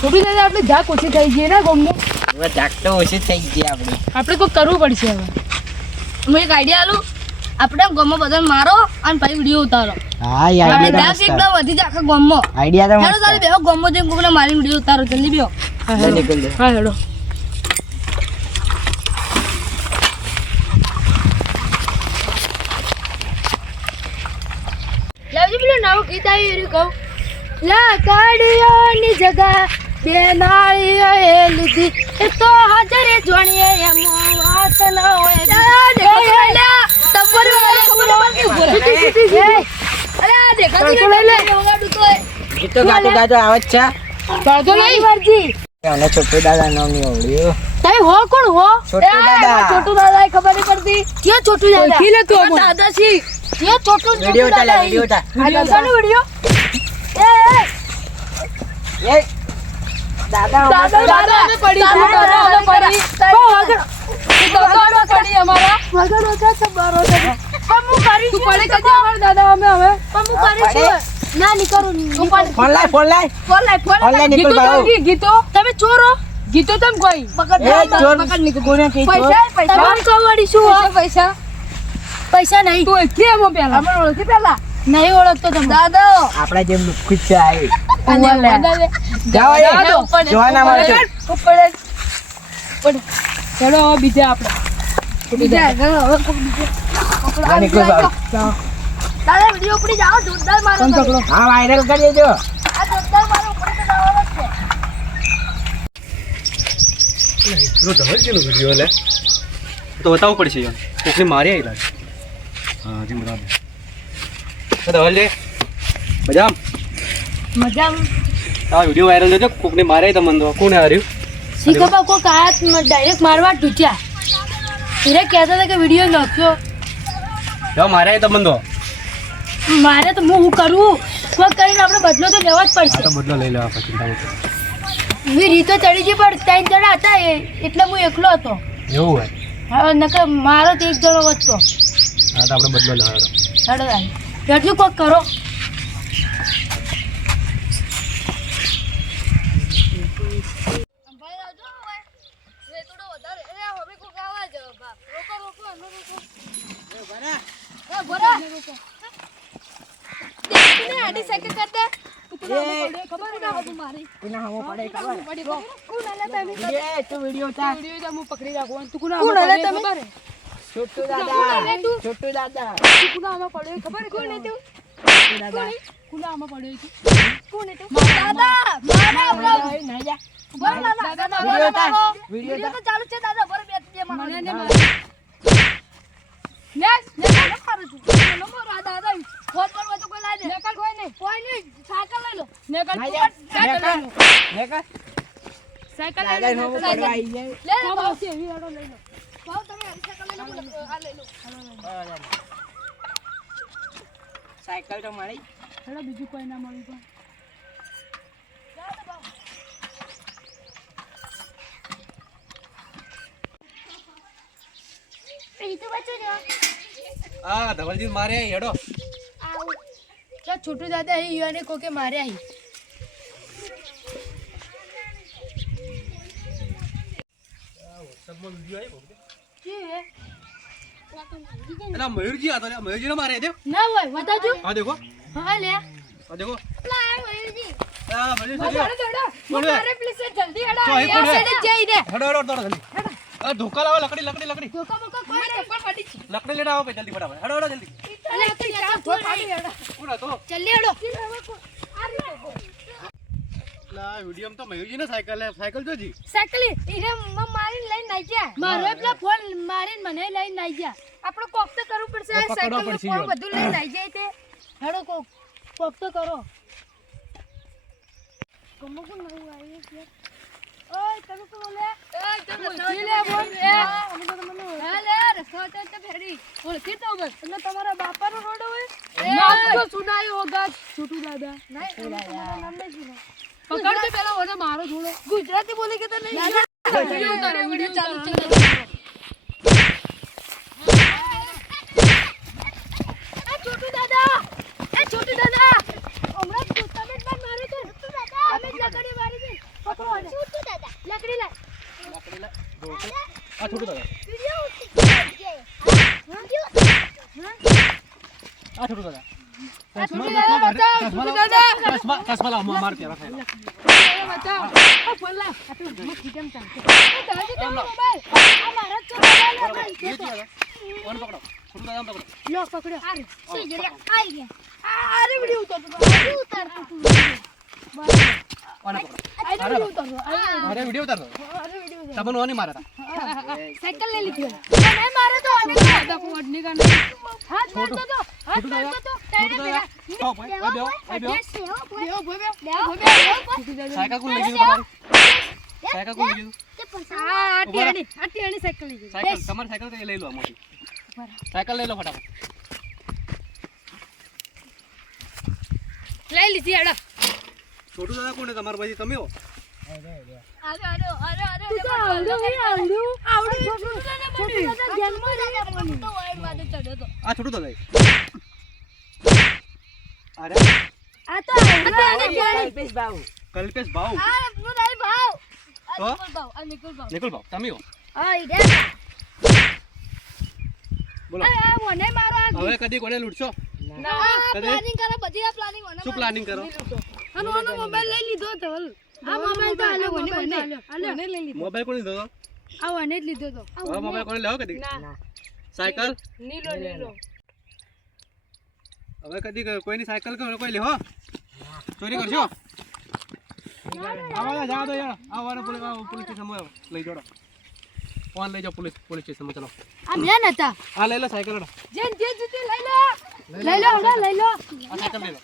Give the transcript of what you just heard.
છોટું દાદા આપણે જાક ઓછી થઈ ગઈ ને ગામમાં. હવે જાક તો ઓછી થઈ ગઈ આપણે કોઈ કરવું પડશે હવે. હું એક આઈડિયા આલું. આપણે ગામમાં બધાને મારો અને પછી વિડીયો ઉતારો. હા આપણે ડાન્સ એકદમ વધી જાય આખા ગામમાં. આઈડિયા તો હેડો તારે બેહો ગામમાં જઈને કોકને મારી વિડીયો ઉતારો જલ્દી બેહો. નીકળ દે. હા હેડો. લાવજી પેલું નવું ગીત આવ્યું એનું કહું. લાકડીઓની જગા બે નાળીઓ એ લીધી એ તો હાજરે જોણીએ એમ વાત ન હોય. ગીતો ગાતો ગાતો આવે જ છે અને છોટુ દાદા નામ ની ઓળ્યો તમે હો કોણ હો? છોટુ દાદા છોટુ દાદા ખબર નહીં પડતી. ક્યાં છોટુ દાદા? કી લે તું અમન. દાદા છી ક્યાં છોટુ વિડિયો ચાલે વિડિયો ચાલે આ દાદાનો વિડિયો. એ દાદા દાદા અમે પડી દાદા અમે પડી. બહુ આગળ. દાદા પડી અમારા. વગર વગર તમારો દાદા. પણ હું કરી તું પડે કદી અમારા દાદા અમે હવે. પણ હું કરી છું. ના નીકળું નહીં. ફોન લાય નીકળ ભાવ ગીતો તમે ચોરો ગીતો તમે કોઈ એ ચોર કોને કહી ચોર પૈસા કવડી શું પૈસા પૈસા નહીં તું કે એમ પેલા અમે ઓળખી પેલા નહીં ઓળખતો તમે દાદા આપડા જેમ લુખી છે આવી જાઓ એ દાદા જોવાના મળે ઉપર ચલો હવે બીજા આપણે બીજા નીકળ ભાવ દાદા વિડીયો ઉપડી જાઓ જોરદાર મારો. હા વાયરલ કરી દેજો આ જોરદાર મારો ઉપર તો જવાનો જ છે. પેલો ધવલ છે વિડીયો લે તો બતાવવું પડશે યાર કોકને મારી આવેલા છે હા જી બરાબર તો ધવલ લે મજામ આ વિડીયો વાયરલ થયો કોકને મારે તમને તો કોને હાર્યું શીખપા કોઈ કાત ડાયરેક્ટ મારવા ટૂચ્યા એને કહેતા હતા કે વિડીયો નાખ્યો જો મારે તમને તો મારે તો હું કરું કોઈ કરીને આપણે બદલો તો લેવા જ પડશે તો બદલો લઈ લેવા પછી ચિંતા મત એવી રીતો ચડી ગઈ પણ 3 જણા હતા એટલે હું એકલો હતો એવું હોય હવે નકર મારો તો એક જણો વધતો હા તો આપણે બદલો લેવાનો હેડો ભાઈ એટલું કોક કરો ભાઈ આવજો હવે. રેતોડો વધારે. એ હવે કોક આવા જ બાપ. રોકો અમે રોકો. એ ભરા. દેખને આડી સાઈકલ કરતા. ખબર ના હતું મારી. કોના હમો પડે ખબર કોણ આલે તમે? એ તું વિડિયો ચાલ વિડિયો તો હું પકડી રાખું તું કોના કોણ આલે તમે? છોટુ દાદા છોટુ દાદા કોના આમાં પડ્યો ખબર કોણ હતું? છોટુ દાદા કોના આમાં પડ્યો છે કોણ હતું? દાદા મારા ના જા બરાબર દાદા વિડિયો ચાલ મારો. વિડિયો વિડિયો તો ચાલુ છે દાદા બરાબર બે બે મારો. મને ને ને ચાલો મારું છું. ચલો મારા દાદા ફોન કરવા તો કોઈ લાગે. નેકલ કોઈ નહીં કોઈ નહીં સાયકલ લઈ લો. નેકલ ના સાયકલ જા લઈ લો. નેકા સાયકલ દાદા લઈ લો હમો પડવા આવી જાય લે લે કોમ ભાવ. આવશે એવી આડો લઈ લો ભાવ તમે આ સાયકલ લઈ લો. આ લઈ લો. સાયકલ તો મળી હેડો બીજું કોઈ ના મળ્યું પણ એ તો બચો જો. હા ધવલજી મારે હેડો ચાલ છોટુ દાદા અહીં યુવાને કોકે મારે અહીં અલા મયુરજી આ તો મયુરજી ને મારે દે ના હોય બતાજો આ દેખો હા લે આ દેખો લા મયુરજી. આ મયુરજી હેડો મારે પ્લીઝ જલ્દી હેડો તો અહીં આ કોણ હે? સાઈડ જઈને હેડો હેડો હેડો જલ્દી આ ધોકા લાવો લકડી ધોકા બોકા કોઈ ચપ્પલ ફાટી છે લકડી લેડા આવો ભાઈ જલ્દી ફટાફટ હેડો હેડો જલ્દી અલે આ તો ચા ફાટી હેડો કોણ હતો જલ્દી હેડો લા વિડિયો માં તો મયુરજી ને સાયકલ જોજી સાયકલ ઈને મારીને લઈને નાઈ ગયા. મારો પેલા ફોન મારીને મને લઈને નાઈ ગયા આપણે કોક તો કરવું પડશે. આ પકડવા સાયકલ પડશે કોણ યો. બધું લઈને નાઈ જાય તે. હેડો કોક તો કરો ગમો કોણ નવું આવ્યું છે? ઓય તમે તો બોલે. ઓય તમે ઓળખી લે બોલ એ અમે તો તમને હા લે રસ્તો તો ફેરી ઓળખી તો બસ એટલે તમારા બાપાનો રોડ હોય નામ તો સુનાયો હોગા છોટુ દાદા નહીં નામ નહીં સુનો. પકડજો પેલા ઓને મારો થોડો ગુજરાતી બોલે કે તને વિડિયો ઉતારો વિડિયો ચાલુ છે એ છોટુ દાદા આ છોટું દાદા છોટું દાદા બચાવ, છોટું દાદા. ચશ્મા લાવો માર પ્યારા ખાઈ બચાવ. ઓ ફોન લાવ. આ તો મસ્તી કેમ ચાલશે? ઓ દાદી તમારો મોબાઈલ. આ મારો જ તો મોબાઈલ હતો. ઓન પકડો છોટું દાદા પકડો લો પકડ્યો. આ રે. સી જલે આઈ ગયા આ રે વિડિયો ઉતારતો. વિડિયો ઉતારતો તું ઓને પકડો આ રે વિડિયો ઉતારતો. અરે વિડિયો ઉતારતો આ રે વિડિયો ઉતારતો. તમને ઓની મારા સાયકલ લઈ લીધી. નહીં મારે તો આને દાદા કોડ ની ગાને. હાથ મારતો તો. હાથ મારતો તો. છોટું દાદા આવો ભાઈ આ બેહો બેહો ભોય બેહો. સાયકલ કોણ લઈ ગયું તમારી સાયકલ કોણ લઈ ગયું તે પછી આ ટેણી સાયકલ લઈ ગઈ. સાયકલ તમારી સાયકલ તો એ લઈ લો આ મોટી સાયકલ લઈ લો ફટાફટ લઈ લીધી આડા. છોટું દાદા કોણ તમારા પછી તમે હો અરે તું તો આવડું નહીં આવડું. આવડું છોટું દાદા જન્મ દાદા તો વાઈડ માં ચડ્યો તો આ છોટું દાદા અરે આ તો આવડું. કલ્પેશ બાબુ કલ્પેશ ભાવ આ નો દાઈ ભાવ તો? આ નિકુલ ભાવ નિકુલ ભાવ તમે હો આ ઈડે બોલો આ મને મારો આ હવે કદી કોને લૂટશો પ્લાનિંગ કરો બધી આ પ્લાનિંગ શું પ્લાનિંગ કરો આનો મોબાઈલ લઈ લીધો તો વલ. આ મોબાઈલ તો આલે મને આલે લઈ લીધો. મોબાઈલ કોને દીધો આ વને જ લીધો તો. હવે મોબાઈલ કોને લેવો કદી સાયકલ નીલો. હવે કદી કોઈની સાયકલ કોઈ લેવો ચોરી કરશો આવા જા દો યાર આવવાનો પોલીસ સ્ટેશન લઈ જોડો ફોન લઈ જાઓ પોલીસ સ્ટેશનમાં ચલો આ મેં નતા. આ લઈ લો સાયકલ જેન જે જીતી લઈ લો. લઈ લો. આ સાયકલ લઈ લો